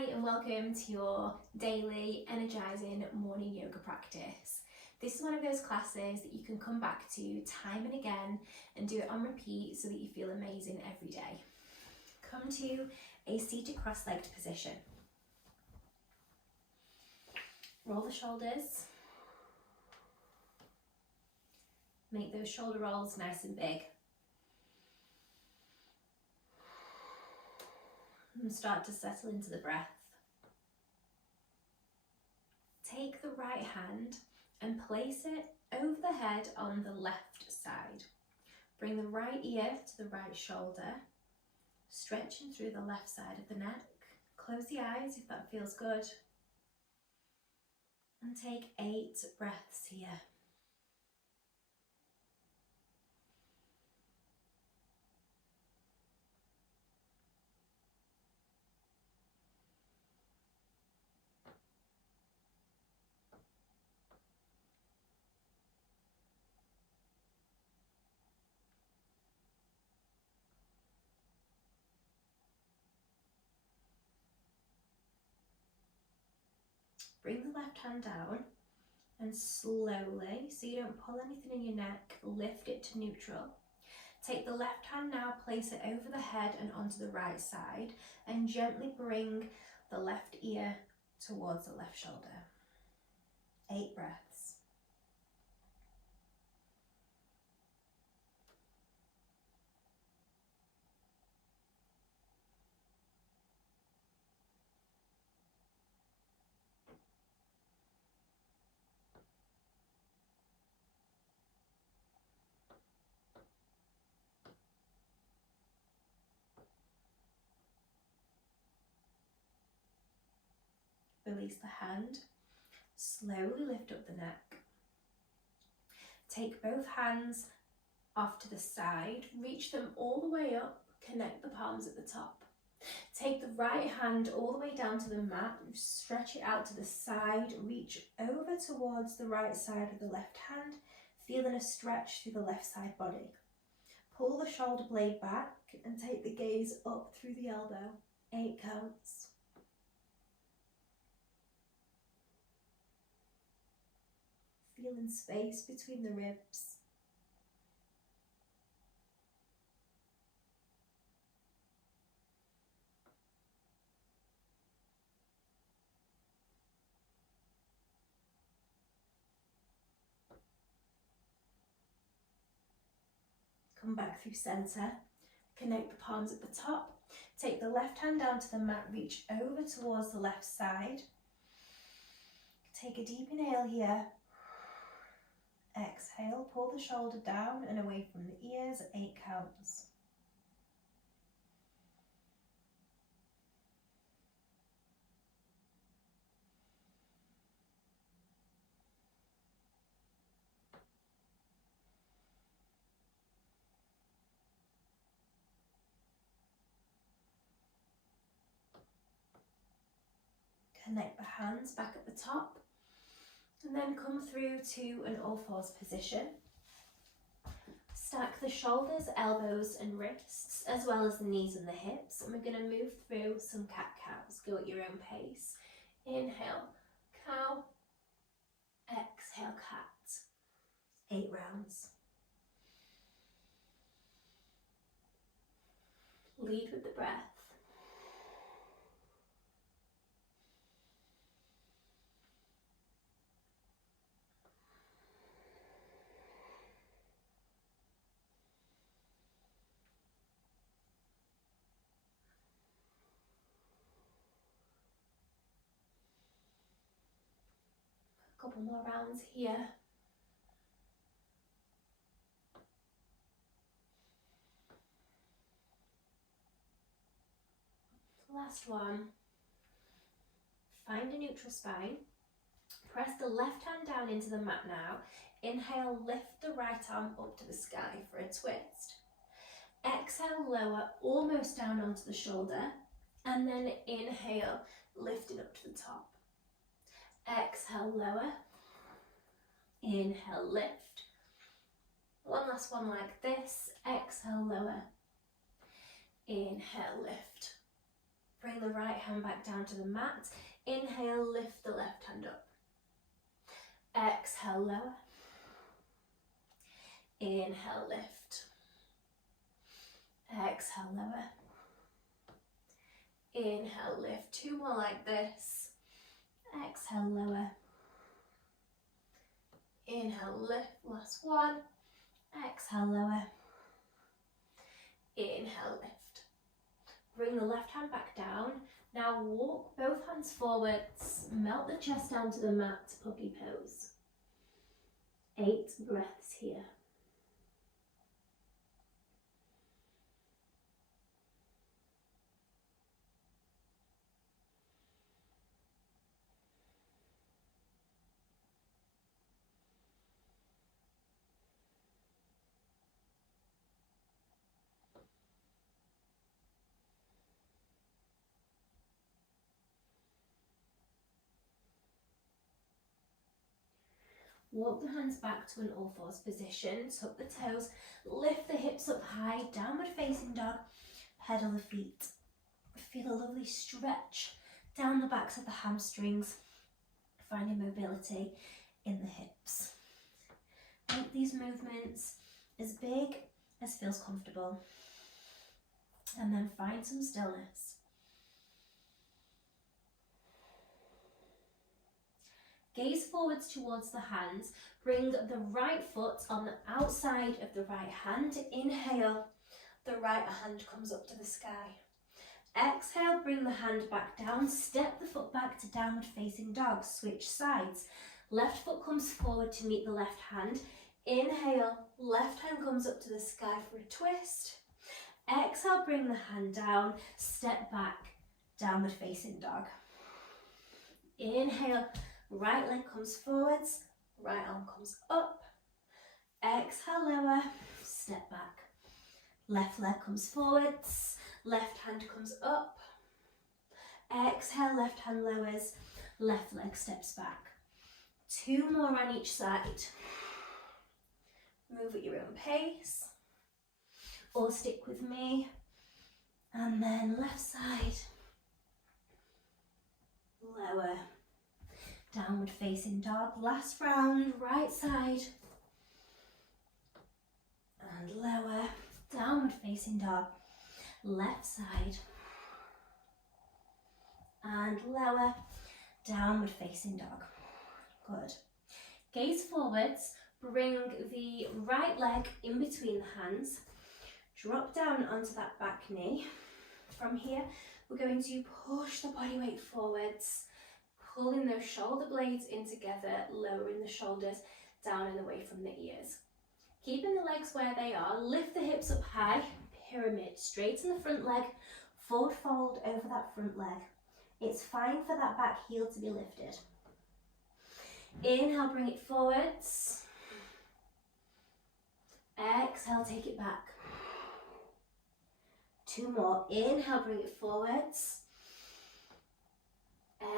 Hi and welcome to your daily energizing morning yoga practice. This is one of those classes that you can come back to time and again and do it on repeat so that you feel amazing every day. Come to a seated cross-legged position. Roll the shoulders. Make those shoulder rolls nice and big. And start to settle into the breath. Take the right hand and place it over the head on the left side. Bring the right ear to the right shoulder, stretching through the left side of the neck. Close the eyes if that feels good. And take 8 breaths here. Bring the left hand down and slowly, so you don't pull anything in your neck, lift it to neutral. Take the left hand now, place it over the head and onto the right side, and gently bring the left ear towards the left shoulder. 8 breaths. Release the hand, slowly lift up the neck. Take both hands off to the side, reach them all the way up, connect the palms at the top. Take the right hand all the way down to the mat, stretch it out to the side, reach over towards the right side of the left hand, feeling a stretch through the left side body. Pull the shoulder blade back and take the gaze up through the elbow. 8 counts. Feeling space between the ribs. Come back through center. Connect the palms at the top. Take the left hand down to the mat, reach over towards the left side. Take a deep inhale here. Exhale, pull the shoulder down and away from the ears at 8 counts. Connect the hands back at the top. And then come through to an all-fours position. Stack the shoulders, elbows and wrists, as well as the knees and the hips. And we're going to move through some cat-cows. Go at your own pace. Inhale, cow. Exhale, cat. 8 rounds. Lead with the breath. Couple more rounds here. Last one. Find a neutral spine. Press the left hand down into the mat now. Inhale, lift the right arm up to the sky for a twist. Exhale, lower almost down onto the shoulder. And then inhale, lift it up to the top. Exhale, lower. Inhale, lift. One last one like this. Exhale, lower. Inhale, lift. Bring the right hand back down to the mat. Inhale, lift the left hand up. Exhale, lower. Inhale, lift. Exhale, lower. Inhale, lift. 2 more like this. Exhale, lower. Inhale, lift. Last one. Exhale, lower. Inhale, lift. Bring the left hand back down. Now walk both hands forwards. Melt the chest down to the mat. Puppy pose. 8 breaths here. Walk the hands back to an all-fours position, tuck the toes, lift the hips up high, downward facing dog, pedal the feet. Feel a lovely stretch down the backs of the hamstrings, finding mobility in the hips. Make these movements as big as feels comfortable, and then find some stillness. Gaze forwards towards the hands. Bring the right foot on the outside of the right hand. Inhale, the right hand comes up to the sky. Exhale, bring the hand back down. Step the foot back to downward facing dog. Switch sides. Left foot comes forward to meet the left hand. Inhale, left hand comes up to the sky for a twist. Exhale, bring the hand down. Step back, downward facing dog. Inhale. Right leg comes forwards, right arm comes up. Exhale, lower, step back. Left leg comes forwards, left hand comes up. Exhale, left hand lowers, left leg steps back. 2 more on each side. Move at your own pace, or stick with me. And then left side, lower. Downward facing dog. Last round, right side. And lower. Downward facing dog. Left side. And lower. Downward facing dog. Good. Gaze forwards. Bring the right leg in between the hands. Drop down onto that back knee. From here, we're going to push the body weight forwards. Pulling those shoulder blades in together, lowering the shoulders down and away from the ears. Keeping the legs where they are, lift the hips up high, pyramid, straighten the front leg, forward fold over that front leg. It's fine for that back heel to be lifted. Inhale, bring it forwards. Exhale, take it back. 2 more. Inhale, bring it forwards.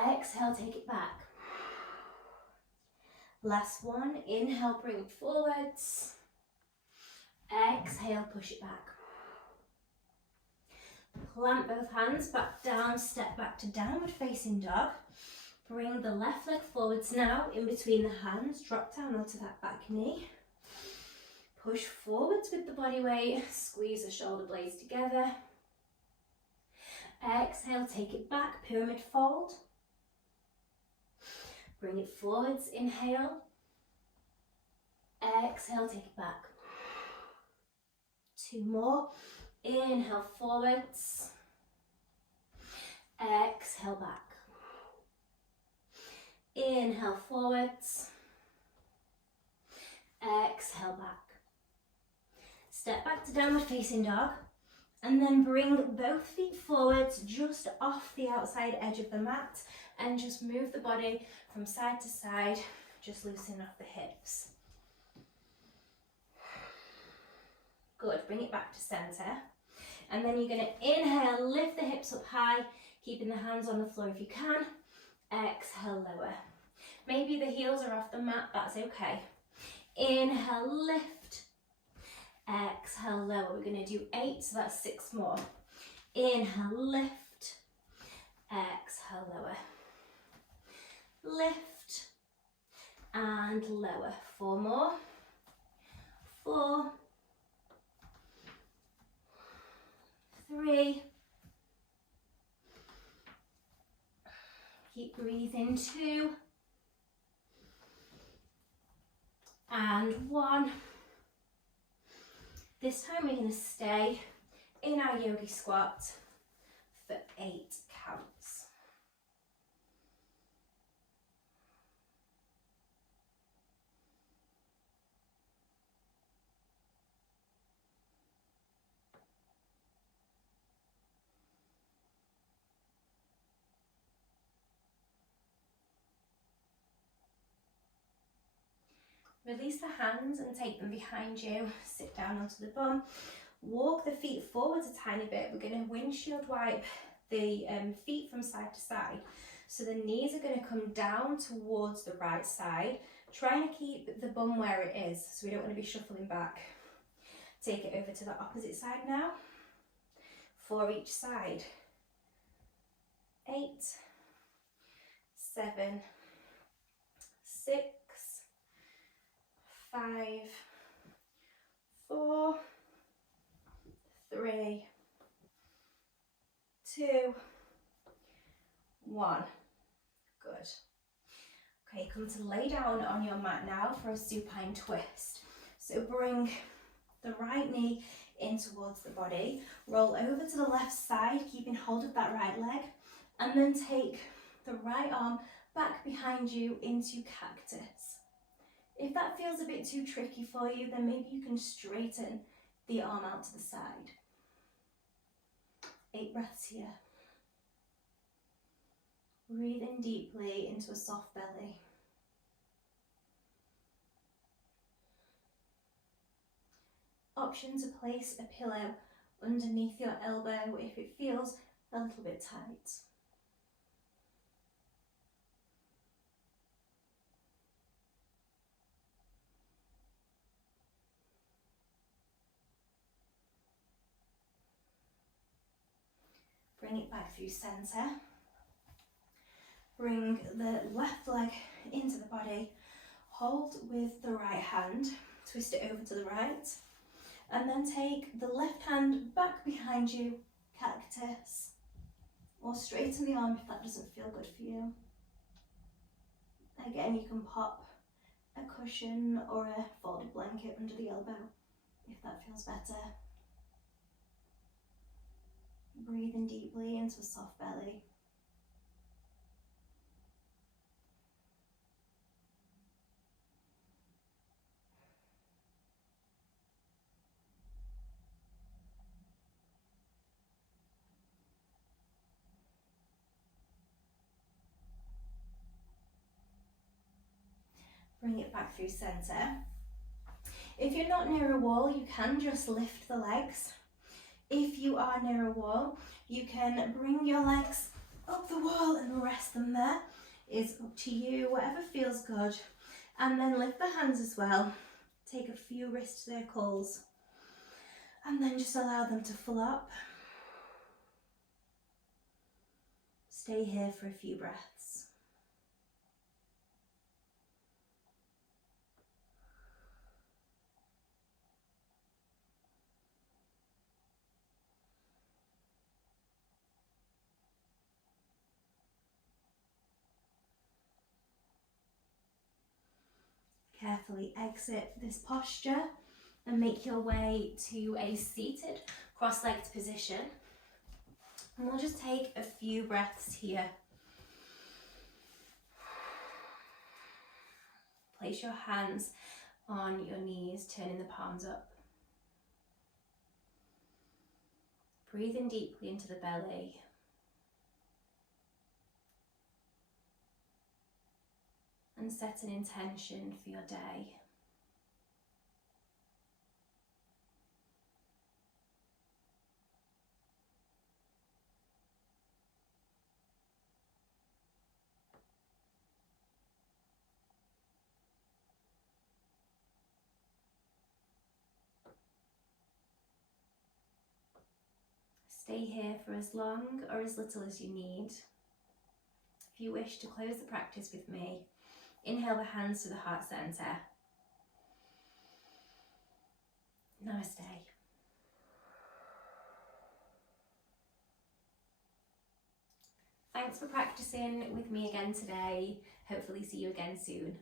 Exhale, take it back. Last one. Inhale, bring it forwards. Exhale, push it back. Plant both hands back down, step back to downward facing dog. Bring the left leg forwards now, in between the hands. Drop down onto that back knee. Push forwards with the body weight. Squeeze the shoulder blades together. Exhale, take it back, pyramid fold. Bring it forwards, inhale. Exhale, take it back. 2 more. Inhale, forwards. Exhale, back. Inhale, forwards. Exhale, back. Step back to downward facing dog. And then bring both feet forwards just off the outside edge of the mat. And just move the body from side to side, just loosen off the hips. Good, bring it back to center. And then you're gonna inhale, lift the hips up high, keeping the hands on the floor if you can. Exhale, lower. Maybe the heels are off the mat, that's okay. Inhale, lift. Exhale, lower. We're gonna do 8, so that's 6 more. Inhale, lift. and lower. 4 more. 4, 3, keep breathing, 2, and 1. This time we're going to stay in our yogi squat for 8 counts. Release the hands and take them behind you. Sit down onto the bum. Walk the feet forward a tiny bit. We're going to windshield wipe the feet from side to side. So the knees are going to come down towards the right side. Trying to keep the bum where it is, so we don't want to be shuffling back. Take it over to the opposite side now. 4 each side. 8, 7, 6, 5, 4, 3, 2, 1. Good. Okay, come to lay down on your mat now for a supine twist. So bring the right knee in towards the body, roll over to the left side, keeping hold of that right leg, and then take the right arm back behind you into cactus. If that feels a bit too tricky for you, then maybe you can straighten the arm out to the side. 8 breaths here. Breathe in deeply into a soft belly. Option to place a pillow underneath your elbow if it feels a little bit tight. Bring it back through centre. Bring the left leg into the body. Hold with the right hand. Twist it over to the right. And then take the left hand back behind you, cactus. Or straighten the arm if that doesn't feel good for you. Again, you can pop a cushion or a folded blanket under the elbow if that feels better. Breathing deeply into a soft belly. Bring it back through centre. If you're not near a wall, you can just lift the legs. If you are near a wall, you can bring your legs up the wall and rest them there. It's up to you, whatever feels good. And then lift the hands as well. Take a few wrist circles. And then just allow them to flop. Stay here for a few breaths. Carefully exit this posture and make your way to a seated cross-legged position. And we'll just take a few breaths here. Place your hands on your knees, turning the palms up. Breathe in deeply into the belly. And set an intention for your day. Stay here for as long or as little as you need. If you wish to close the practice with me, Inhale the hands to the heart center. Namaste. Thanks for practicing with me again today. Hopefully see you again soon.